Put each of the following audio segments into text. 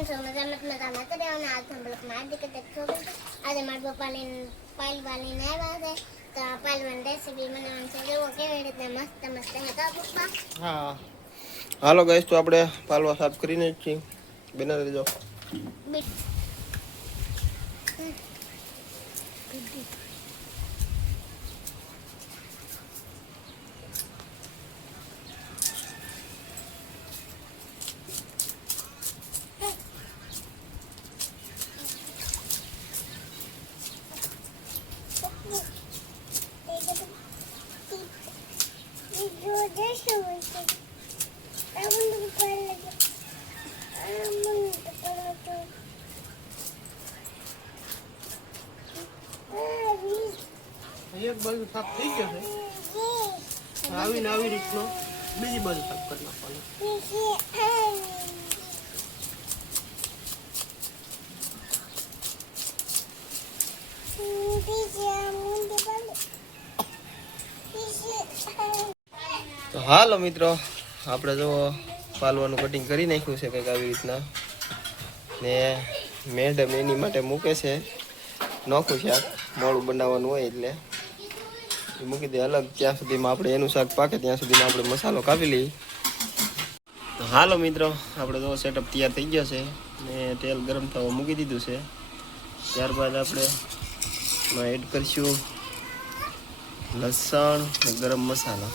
કેમ છો? મજામાં મજામાં તો રહેવાના. આજ हम लोग मार दिक्कत देखो આજે મારા પપ્પા ને પાલવા લઈને આવ્યા છે તો પાલવાની રેસીપી બનાવવાની છે. જો કેવી રીતે મસ્ત મસ્ત હે કા પપ્પા? હા હાલો ગાઈસ, તો આપણે પાલવા સાફ કરીને જ છીએ. બેના દેજો. એક બાજુ સાફ થઈ ગયો છે, આવીને આવી રીતનો બીજી બાજુ સાફ કરી નાખવાનું. તો હાલો મિત્રો, આપણે જો પાલવાનું કટિંગ કરી નાખ્યું છે કંઈક આવી રીતના ને મેડમ એની માટે મૂકે છે નોખું શાક. મોડું બનાવવાનું હોય એટલે એ મૂકી દે અલગ. ત્યાં સુધીમાં આપણે એનું શાક પાકે ત્યાં સુધીમાં આપણે મસાલો કાપી લઈએ. તો હાલો મિત્રો, આપણે જો સેટઅપ તૈયાર થઈ ગયો છે ને તેલ ગરમ થવા મૂકી દીધું છે. ત્યારબાદ આપણે એડ કરીશું લસણ ને ગરમ મસાલા.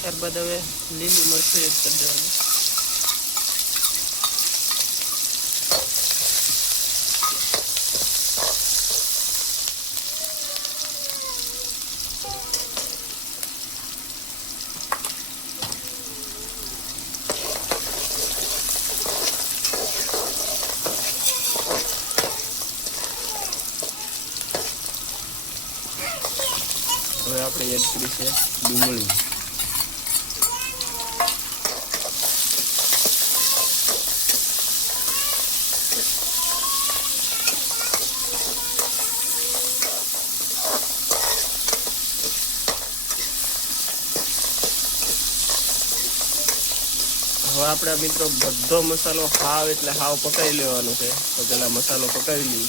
ત્યારબાદ હવે લીલી મરચું એડ કરી દેવાનું. હવે આપણે એડ કરી છે ડુંગળી. હવે આપણે મિત્રો બધો મસાલો હાવ એટલે હાવ પકાવી લેવાનો છે. તો પેલા મસાલો પકાવી લઈએ.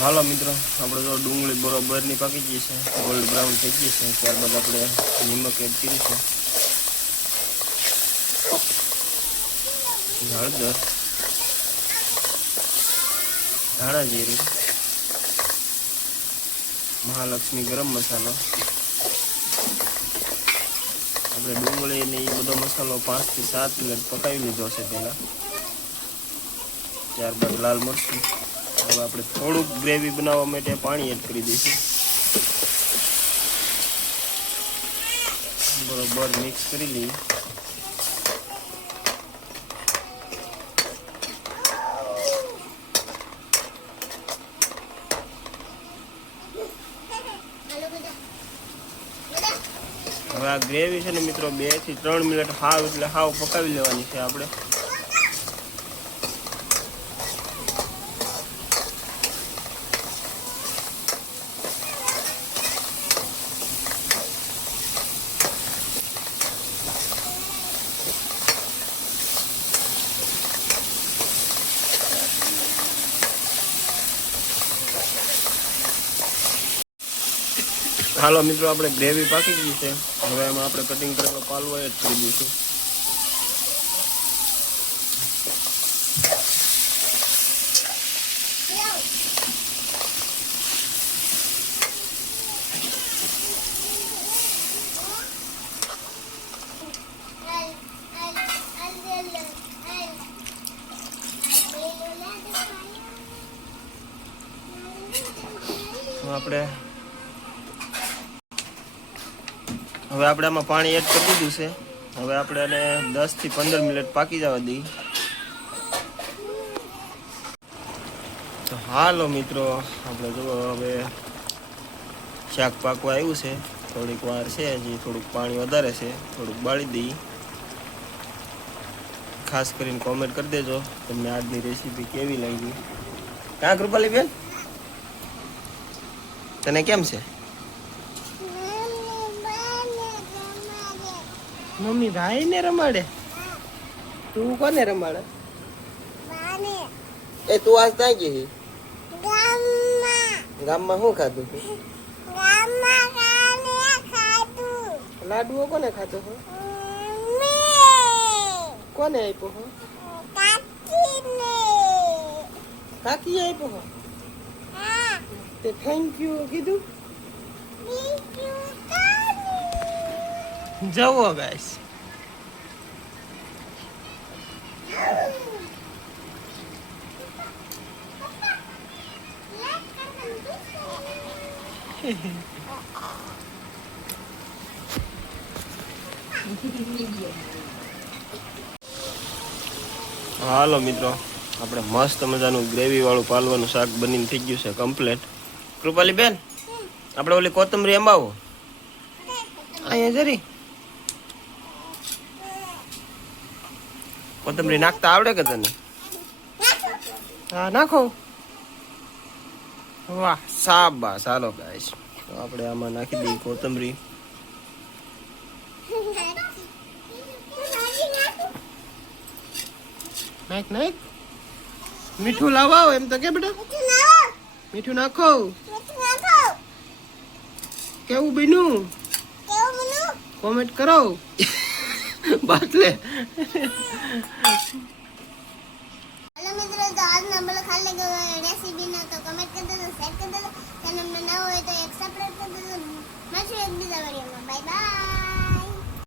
હાલો મિત્રો, આપણે જો ડુંગળી બરોબરની પાકી ગઈ છે, ગોલ્ડ બ્રાઉન થઈ ગઈ છે. ત્યારબાદ આપણે નિમક એડ કરીશું, હળદર, ધાણા જીરું, મહાલક્ષ્મી ગરમ મસાલો. આપણે ડુંગળી ને એ બધો મસાલો 5 થી 7 મિનિટ પકાવી લીધો છે પહેલા. ત્યારબાદ લાલ મરચું. હવે આપણે થોડુંક ગ્રેવી બનાવવા માટે પાણી એડ કરી દઈશું. બરોબર મિક્સ કરી લઈએ. હવે આ ગ્રેવી છે ને મિત્રો 2 થી 3 મિનિટ હાવ એટલે હાવ પકાવી લેવાની છે આપણે. હાલો મિત્રો, આપણે ગ્રેવી પાકી ગઈ છે. હવે એમાં આપણે કટિંગ કરેલો પાલવો એડ કરી દઈશું. આપણે હવે આપણે આમાં પાણી એડ કરી દીધું છે. હવે આપણે એને 10 થી 15 મિનિટ પાકી જવા દઈએ. તો હાલો મિત્રો, આપણે જો હવે શાક પાકવા આવ્યું છે. થોડીક વાર છે, હજી થોડુંક પાણી વધારે છે, થોડુંક બાળી દઈએ. ખાસ કરીને કોમેન્ટ કરી દેજો તમને આજની રેસીપી કેવી લાગી. કાં કૃપાલી બેન, તને કેમ છે? મમ્મી ભાઈ ને રમાડે. તું કોને રમાડે? એ તું આજ ત્યાં ગઈ? ગામમાં શું ખાધું તું? લાડવો કોને ખાધો હો? કોને આપ્યો હો? કાકી આપ્યો હો? તે થેન્ક યુ કીધું? જવો ગાઈસ, હાલો મિત્રો, આપણે મસ્ત મજાનું ગ્રેવી વાળું પાલવાનું શાક બનીને થઈ ગયું છે કમ્પ્લીટ. કૃપાલી બેન, આપણે ઓલી કોથમરી અંબાવો અહીંયા જરી. કોથમરી નાખતા આવડે કે તને? હા નાખો. વાહ શાબાશ. હાલો ગાઈસ, તો આપણે આમાં નાખી દઈએ કોથમરી. નાખ નાખ. મીઠું લાવો એમ તો કે બેટા. મીઠું નાખો. કેવું બન્યું કોમેન્ટ કરો. બાટલે हेलो मित्रों, तो आज मैं बोला खा लेगा रेसिपी ना, तो कमेंट कर देना, शेयर कर देना, चैनल में नया हो तो एक सब्सक्राइब कर देना. मैं एक भी वीडियो में बाय बाय.